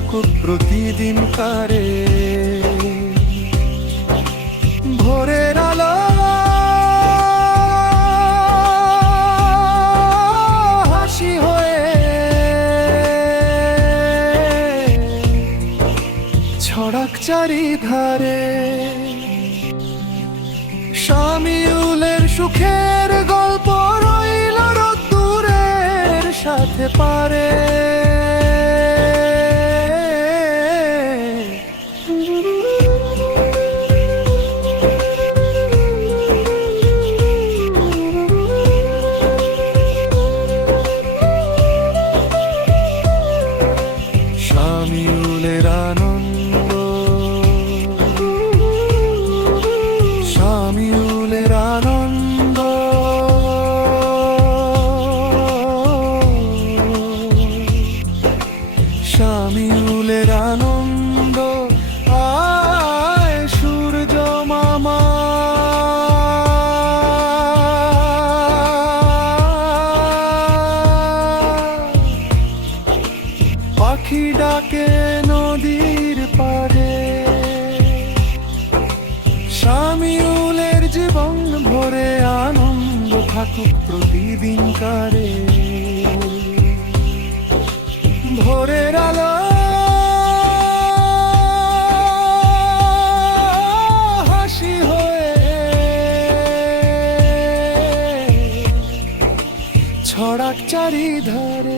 থাকুক প্রতিদিন কারে। ভোরের আলো হাসি হয়ে ছড়াক চারিধারে। শামিউলের সুখের গল্প রইল রোদ্দুরের সাথে পারে। শামিউলের আনন্দ, শামিউলের আনন্দ, শামিউলের আনন্দ। আয় সূর্য মামা, পাখি ডাকে নদীর পাড়ে। শামিউলের জীবন ভরে আনন্দ থাকুক প্রতিদিন কারে। ভোরের আলো হাসি হয়ে ছড়াক চারিধারে।